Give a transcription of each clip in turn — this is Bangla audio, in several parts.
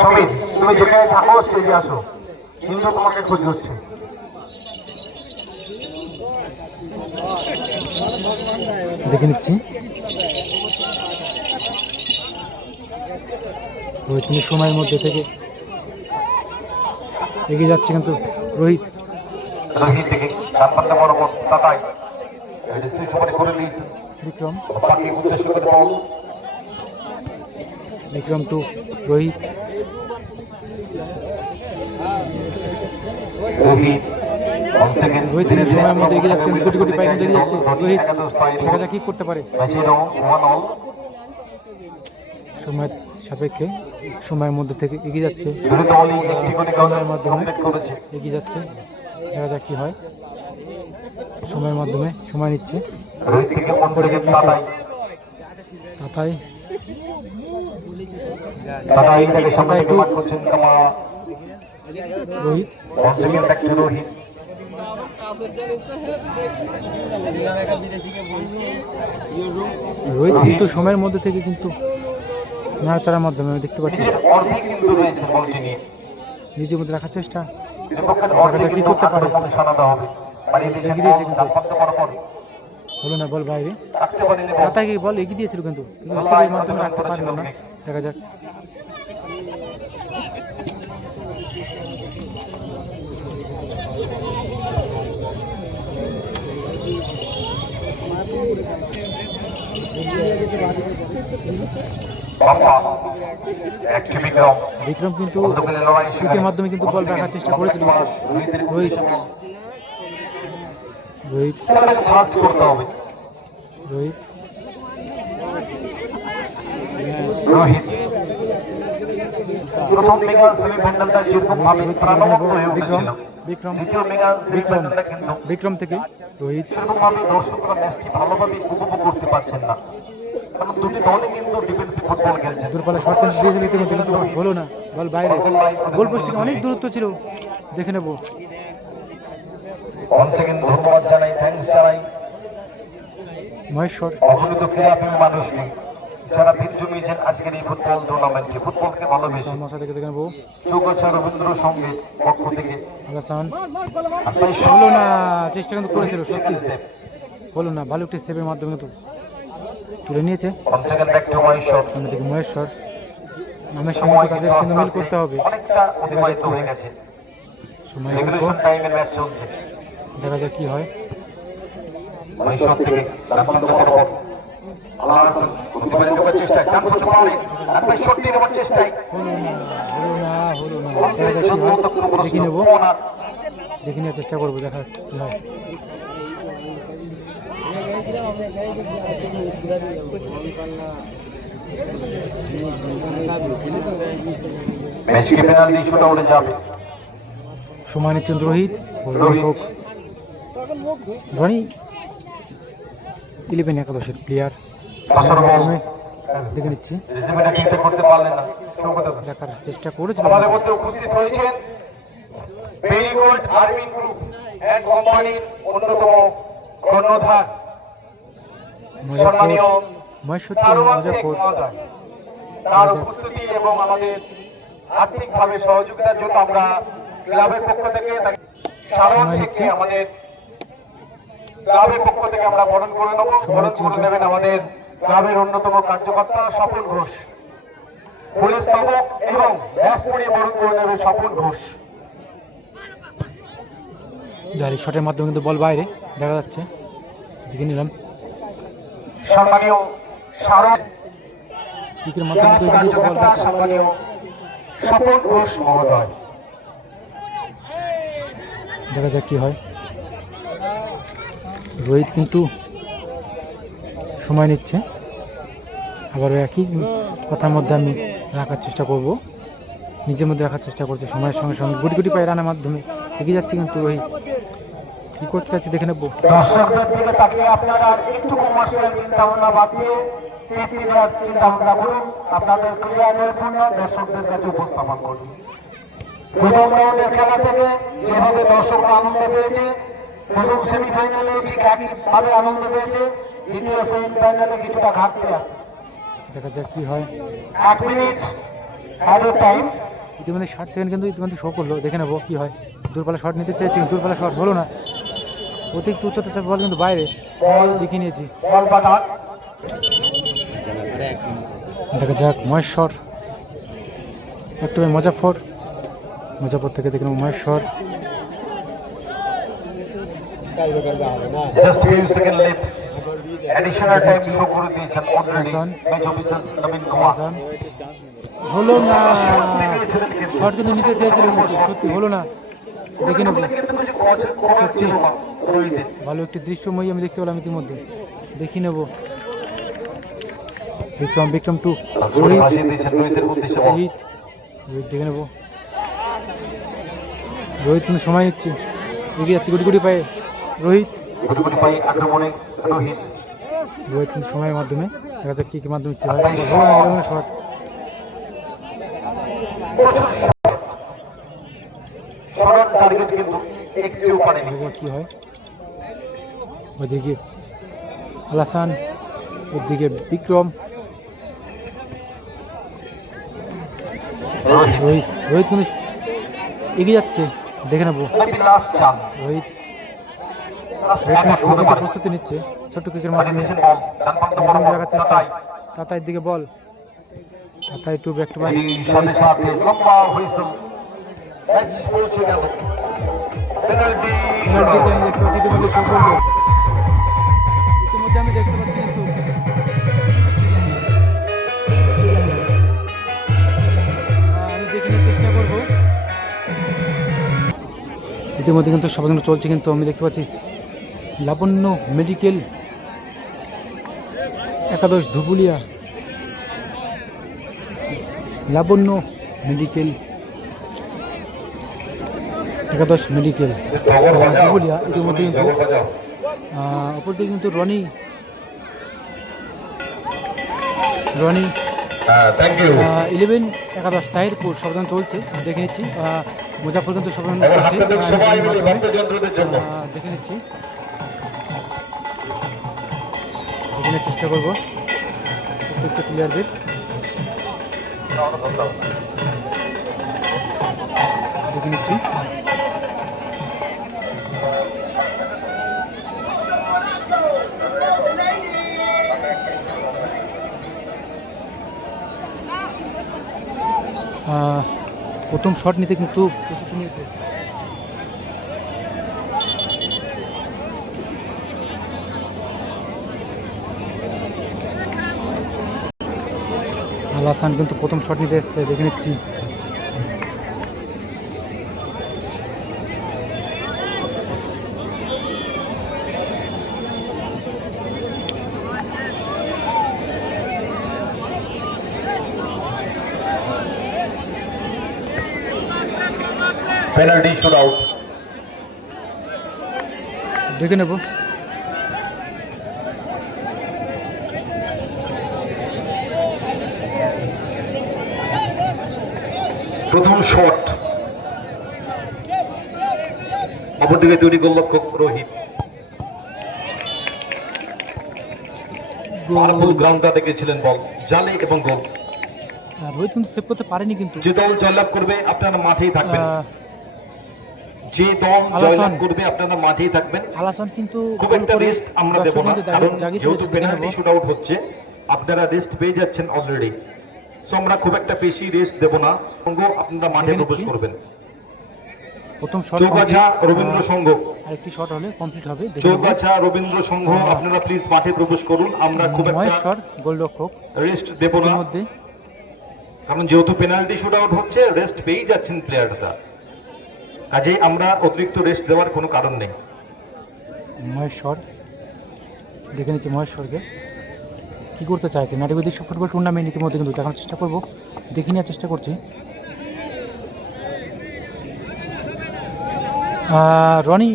সমীর তুমি যেখানে থাকো স্টেজে আসো। কিন্তু তোমাকে খোঁজ হচ্ছে। দেখে নিচ্ছি। রোহিত কিন্তু সময়ের মধ্যে থেকে এগিয়ে যাচ্ছে কিন্তু রোহিত। রোহিত থেকে তারপরে বড় বড় তাতাই করে বিক্রম। বাকি উদ্দেশ্য করে বল। Vikram to Rohit. Rohit. One second Rohit কিন্তু সময়ের মধ্যে এগিয়ে যাচ্ছে কোটি কোটি কিন্তু এগিয়ে যাচ্ছে। রোহিত দেখা যাক কি করতে পারে। সময়ের সাপেক্ষে সময়ের মধ্যে থেকে এগিয়ে যাচ্ছে। একটি সময়ের মাধ্যমে এগিয়ে যাচ্ছে। দেখা যাক কি হয়। সময়ের মাধ্যমে সময় নিচ্ছে। তাতাই। তাতাই। তাতাই রোহিত। রোহিত কিন্তু সময়ের মধ্যে থেকে কিন্তু নাড়াচাড়ার মাধ্যমে আমি দেখতে পাচ্ছি। নিজের মধ্যে রাখার চেষ্টা। কি করতে পারে। এগিয়ে না বল বাইরে। পারেনি বল। এগিয়ে দিয়েছিল কিন্তু। না। দেখা যাক বাবা একটি বিক্রম কিন্তু কিকের মাধ্যমে কিন্তু বল রাখার চেষ্টা করেছিল। রোহিত। রোহিত। রোহিত। রোহিত। প্রথম মেগা সেমিফাইনালটা যেরকম ভাবে প্রাণবন্ত হয়ে বিক্রম উঠেছিল। বিক্রম দ্বিতীয় মেগা সেমিফাইনালটা কিন্তু বিক্রম থেকে রোহিত। সেরকম ভাবে দর্শকরা ম্যাচটি ভালোভাবে উপভোগ করতে পারছেন না। কারণ দুটি দলই কিন্তু ডিফেন্সিভ ফুটবল খেলছে দূরপাল্লা শর্ট কিন্তু দিয়েছিল ইতিমধ্যে কিন্তু হলো না। বল বাইরে। গোল পোস্ট থেকে অনেক দূরত্ব ছিল। দেখে নেব। সেকেন্ড ধন্যবাদ জানাই থ্যাঙ্কস জানাই। মহেশ্বর অগণিত ক্রীড়াপ্রেমী মানুষকে যারা ভিড় জমিয়েছেন আজকের এই ফুটবল টুর্নামেন্টে ফুটবলকে ভালোবেসে। দেখে নেব রবীন্দ্র সংগীত পক্ষ থেকে। হলো না চেষ্টা কিন্তু করেছিল সত্যি। হলো না ভালো একটি সেভের মাধ্যমে কিন্তু তুলে নিয়েছে। One second back to Maheshwar সামনে থেকে মহেশ্বর নামের সঙ্গে তো কাজের কিন্তু মিল করতে হবে। অনেকটা অতিবাহিত কি হয়ে। গেছে। সময় অল্প। টাইমের ম্যাচ চলছে। দেখা যাক কি হয়। মহেশ্বর থেকে। চেষ্টায় পারে আপনার সত্যি নেওয়ার চেষ্টায়। দেখা নেব। দেখে চেষ্টা করব দেখা হয় সময় নিচ্ছেন রোহিত রনি ইলেভেন একাদশের প্লেয়ার দেখে নিচ্ছি। দেখার চেষ্টা করেছিল তার উপস্থিতি এবং আমাদের আর্থিকভাবে সহযোগিতার জন্য আমরা ক্লাবের পক্ষ থেকে তাকে আমাদের ক্লাবের পক্ষ থেকে আমরা বরণ করে নেব। বরণ করে নেবেন আমাদের ক্লাবের অন্যতম কার্যকর্তা স্বপন ঘোষ। পুলিশ স্তবক এবং ব্যাস বরণ করে নেবে স্বপন ঘোষ। শটের মাধ্যমে কিন্তু বল বাইরে দেখা যাচ্ছে। দেখে নিলাম। সম্মানীয় কিকের মাধ্যমে বল। সম্মানীয় স্বপন ঘোষ মহোদয়। দেখা যাক কি হয়। রোহিত কিন্তু সময় নিচ্ছে। আবার একই কথার মধ্যে আমি রাখার চেষ্টা করব। নিজের মধ্যে রাখার চেষ্টা করছে সময়ের সঙ্গে সঙ্গে। গুটি গুটি পায়ে মাধ্যমে এগিয়ে যাচ্ছে কিন্তু রোহিত। কী করতে চাচ্ছি দেখে নেব। দর্শকদের কাছে উপস্থাপন করুন। প্রথম রাউন্ডের খেলা থেকে যেভাবে দর্শকরা আনন্দ পেয়েছে প্রথম সেমিফাইনালে ঠিক একইভাবে আনন্দ পেয়েছে। দ্বিতীয় সেমিফাইনালে কিছুটা ঘাটতি আছে। দেখা যাক কি হয়। এক মিনিট অ্যাট টাইম ইতিমধ্যে ষাট সেকেন্ড কিন্তু ইতিমধ্যে শো করল। দেখে নেব কী হয়। দূরপাল্লা শট নিতে চাইছি কিন্তু দূরপাল্লা শট হলো না। অতিরিক্ত উচ্চতা চাপে বল কিন্তু বাইরে। বল দেখে নিয়েছি। দেখা যাক মহেশ্বর। একটু মজাফর। মজাফর থেকে দেখে দেখলাম Maheshwar. Just few seconds left additional time show করে দিয়েছেন অলরেডি হাসান। ম্যাচ অফিসার নবীন কুমার হাসান হলো না। শট কিন্তু নিতে চেয়েছিলেন সত্যি হলো না। দেখে নেব। রোহিতের ভালো একটি দৃশ্যময়ী আমি দেখতে পেলাম ইতিমধ্যে। দেখি নেব। বিক্রম বিক্রম টু। রোহিত। রোহিত দেখে নেব। রোহিত কিন্তু সময় নিচ্ছে। এগিয়ে যাচ্ছে গুটি গুটি পায়ে। রোহিত? আক্রমণে রোহিত। রোহিত সময়ের মাধ্যমে। দেখা যাক কী কী মাধ্যমে কী হয়। শট। কী হয়। ওদিকে আলাসান ওদিকে বিক্রম। রোহিত। রোহিত কিন্তু এগিয়ে যাচ্ছে। দেখে নেব। রোহিত লাস্ট রোহিত একটা কিন্তু হতে শুরুতে পারে প্রস্তুতি নিচ্ছে। ছোট্ট কিকের মাধ্যমে রাখার চেষ্টা। তাতাই তাতাইয়ের দিকে বল। তাতাই টু ব্যাক টু পাচ্ছি ইতিমধ্যে আমি দেখতে পাচ্ছি কিন্তু আমি দেখে চেষ্টা করব। ইতিমধ্যে কিন্তু সবাই চলছে কিন্তু আমি দেখতে পাচ্ছি লাবণ্য মেডিকেল একাদশ ধুবুলিয়া লাবণ্য মেডিকেল একাদশ মেডিকেল। ধুবুলিয়া ইতিমধ্যে কিন্তু অপরদিকে কিন্তু রনি রনি হ্যাঁ ইলেভেন একাদশ তাহিরপুর সাবধান চলছে দেখে নিচ্ছি মুজাফর কিন্তু সাবধান চলছে হাতে দেন এখানে চেষ্টা করব। প্রত্যেকটা প্লেয়ারদের দেখে নিচ্ছি। প্রথম শট নিতে কিন্তু প্রস্তুতি নিয়েছে। আল হাসান কিন্তু প্রথম শট নিতে এসছে দেখে নিচ্ছি। পেনাল্টি শুট আউট দেখে নেব। প্রথম শট। অপরদিকে তৈরি গোলরক্ষক রোহিত। পাওয়ারফুল গ্রাউন্ডটা দেখেছিলেন বল জালে এবং গোল। রোহিত কিন্তু সেভ করতে পারেনি কিন্তু। যে দল জয়লাভ করবে আপনারা মাঠেই থাকবেন। যে দল আলাসান। জয়লাভ করবে আপনারা মাঠেই থাকবেন। আল কিন্তু খুব একটা রেস্ট আমরা দেব না কারণ যেহেতু পেনাল্টি শুট আউট হচ্ছে আপনারা রেস্ট পেয়ে যাচ্ছেন অলরেডি সো আমরা খুব একটা বেশি রেস্ট দেব না। সঙ্গ আপনারা মাঠে প্রবেশ করবেন। প্রথম শট চৌগাছা রবীন্দ্র সংঘ আরেকটি শট হলে কমপ্লিট হবে চৌগাছা রবীন্দ্র সংঘ আপনারা প্লিজ মাঠে প্রবেশ করুন। আমরা খুব একটা গোলরক্ষক। রেস্ট দেব না। মধ্যে কারণ যেহেতু পেনাল্টি শুট আউট হচ্ছে রেস্ট পেয়েই যাচ্ছেন প্লেয়াররা কাজেই আমরা অতিরিক্ত রেস্ট দেওয়ার কোনো কারণ নেই। মহেশ্বর দেখে নিচ্ছি মহেশ্বরকে কী করতে চাইছে নাটক বিশ্ব ফুটবল টুর্নামেন্ট ইতিমধ্যে কিন্তু দেখানোর চেষ্টা করব। দেখে নেওয়ার চেষ্টা করছি। রনি।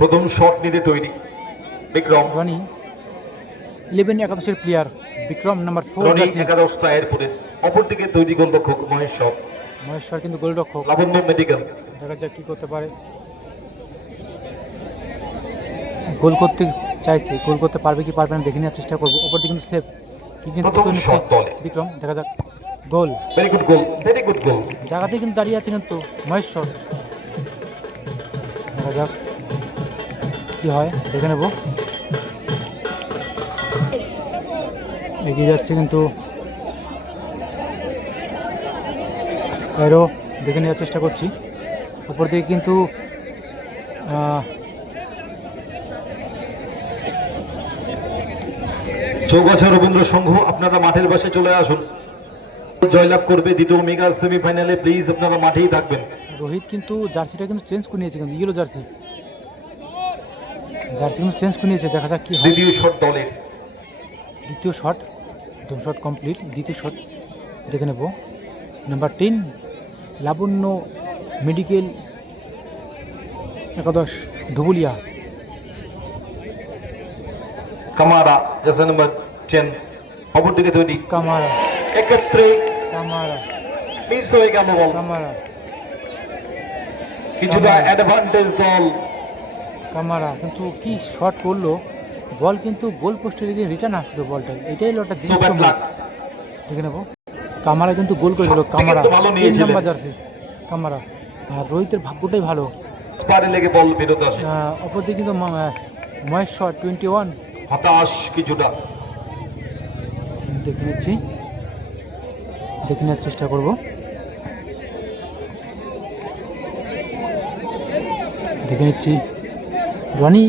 প্রথম শট নিতে তৈরি। বিক্রম। রনি। ইলেভেন একাদশের player Vikram number four Roni একাদশ এরপরে অপরদিকে তৈরি গোলরক্ষক মহেশ্বর মহেশ্বর কিন্তু গোলরক্ষক। লাবণ্য মেডিকেল। দেখা যাক কী করতে পারে। গোল করতে চাইছে গোল করতে পারবে কি পারবে না দেখে নেওয়ার চেষ্টা করব। অপরদিকে কিন্তু সেফ নিচ্ছে বিক্রম দেখা যাক। Goal. Very good goal very good goal জায়গাতে কিন্তু দাঁড়িয়ে আছে কিন্তু মহেশ্বর দেখা যাক কি হয় দেখে নেব। এগিয়ে যাচ্ছে কিন্তু এরও দেখে নেওয়ার চেষ্টা করছি। উপর দিকে কিন্তু চৌগাছা রবীন্দ্র সংঘ আপনারা মাঠের পাশে চলে আসুন। জয়লাভ করবে দ্বিতীয় মেগা সেমিফাইনালে প্লিজ আপনারা মাঠেই থাকবেন। রোহিত কিন্তু জার্সিটা কিন্তু চেঞ্জ করে নিয়েছে কিন্তু ইয়েলো জার্সি। জার্সি কিন্তু চেঞ্জ করে নিয়েছে দেখা যাক কি দ্বিতীয় শট দলের। দ্বিতীয় শট প্রথম শট কমপ্লিট দ্বিতীয় শট দেখে নেব। নাম্বার টেন লাবণ্য মেডিকেল একাদশ ধুবুলিয়া। কামারা জার্সি টেন অপর দিকে তৈরি কামারা। এক্ষেত্রে কামারা। মিস হয়ে গেল বল। কামারা। কিছুটা অ্যাডভান্টেজ দল। কামারা। কিন্তু কি শট করল? বল কিন্তু গোল পোস্টে দিকে রিটার্ন আসলো বলটা। এটাই নো লাক দেখে নেব। কামারা কিন্তু গোল করেছিল। কামারা। ভালো তিন। Number jersey. কামারা। আর রোহিতের ভাগ্যটাই ভালো। পারে লেগে বল বিরত আসে। অপরদিকে কিন্তু ম- মহেশ্বর টোয়েন্টি ওয়ান হতাশ কিছুটা। দেখে নিচ্ছি। দেখে নেওয়ার চেষ্টা করব। দেখে নিচ্ছি। রনি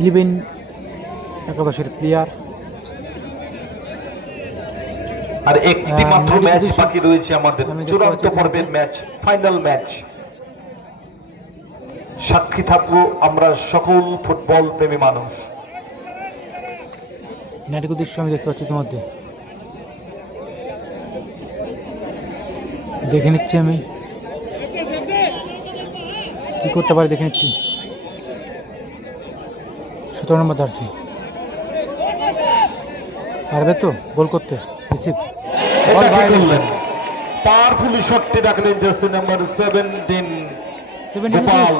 ইলেভেন একাদশের প্লেয়ার আর একটি মাত্র ম্যাচ বাকি রয়েছে আমাদের চূড়ান্ত পর্বের ম্যাচ ফাইনাল ম্যাচ সাক্ষী থাকব আমরা সকল ফুটবল প্রেমী মানুষ। নাটিক দৃশ্য আমি দেখতে পাচ্ছি তোমাদের। দেখে নিচ্ছি আমি। কি করতে পারি দেখে নিচ্ছি। সতেরো নম্বর জার্সি। পারবে তো গোল করতে? রিসিভ। পাওয়ারফুলি শটটি রাখলেন jersey number seventeen seventy Gopal.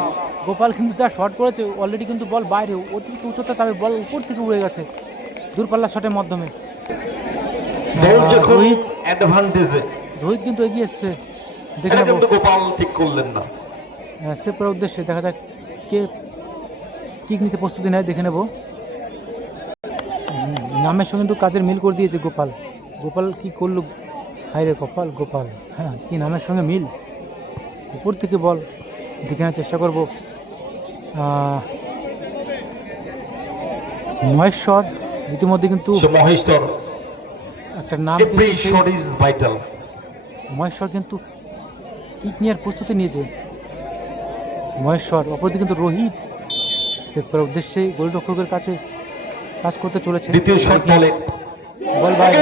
Gopal কিন্তু যা শট করেছে অলরেডি কিন্তু বল বাইরে অতিরিক্ত উচ্চতা চাপে বল উপর থেকে উড়ে গেছে। দূরপাল্লা শটের মাধ্যমে। রোহিত। রোহিত কিন্তু এগিয়ে এসছে। দেখে গোপাল ঠিক করলেন না। সেভ করার উদ্দেশ্যে দেখা যাক কে কিক নিতে প্রস্তুতি নেয় দেখে নেব। নামের সঙ্গে কিন্তু কাজের মিল করে দিয়েছে গোপাল। গোপাল কি করল? হাই রে গোপাল। গোপাল হ্যাঁ কি নামের সঙ্গে মিল? উপর থেকে বল। দেখে নেওয়ার চেষ্টা করব। মহেশ্বর ইতিমধ্যে কিন্তু মহেশ্বর একটা নাম মহেশ্বর কিন্তু কিডনিয়ার প্রস্তুতি নিয়েছে। মহেশ্বর অপরদিকে কিন্তু রোহিত সেভ করার উদ্দেশ্যে গোলরক্ষকের কাছে কাজ করতে চলেছে। দ্বিতীয় শট বলে। বল ভাই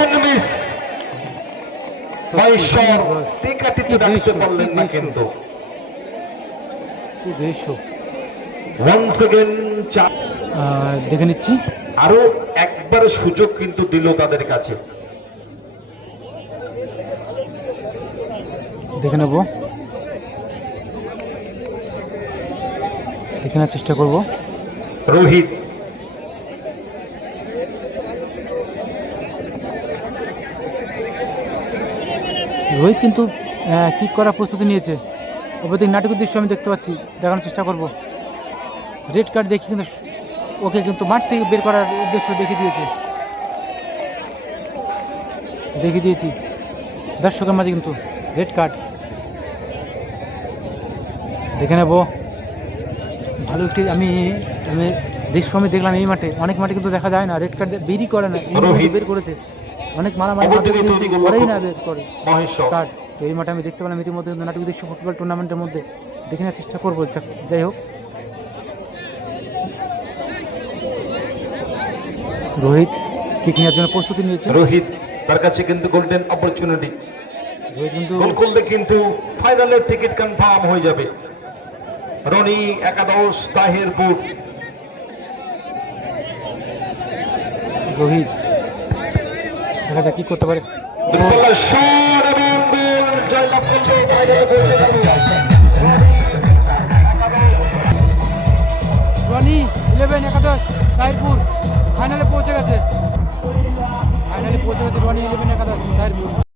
দেখে নিচ্ছি। আরও একবার সুযোগ কিন্তু দিল তাদের কাছে। দেখে নেব। দেখে নেওয়ার চেষ্টা করব। রোহিত। রোহিত কিন্তু কিক করার প্রস্তুতি নিয়েছে? অপরদিকে নাটকের দৃশ্য আমি দেখতে পাচ্ছি দেখানোর চেষ্টা করব। রেড কার্ড দেখি কিন্তু ওকে কিন্তু মাঠ থেকে বের করার উদ্দেশ্য দেখিয়ে দিয়েছে। দেখিয়ে দিয়েছি। দর্শকের মাঝে কিন্তু রেড কার্ড। দেখে নেব। ভালো একটি আমি আমি দৃশ্য আমি দেখলাম এই মাঠে। অনেক মাঠে কিন্তু দেখা যায় না রেড কার্ড বেরই করে না। বের করেছে। অনেক মারামারি। করেই না বের করে। কার্ড। তো এই মাঠে আমি দেখতে পেলাম ইতিমধ্যে কিন্তু নাটক দৃশ্য ফুটবল টুর্নামেন্টের মধ্যে। দেখে নেওয়ার চেষ্টা করব। যাই হোক। রোহিত কিক নেওয়ার জন্য প্রস্তুতি নিয়েছে? রোহিত তার কাছে কিন্তু গোল্ডেন অপরচুনিটি রোহিত কিন্তু গোল করলে কিন্তু ফাইনালের টিকিট কনফার্ম হয়ে যাবে। রনি একাদশ তাহিরপুর রোহিত দেখা যাক কি করতে পারে। দুর্বল শট এবং গোল জয়লাভ করল ফাইনালে পৌঁছে যাবে রনি ইলেভেন একাদশ তাহিরপুর ফাইনালে পৌঁছে গেছে। ফাইনালে পৌঁছে গেছে রনি ইলেভেন একাদশ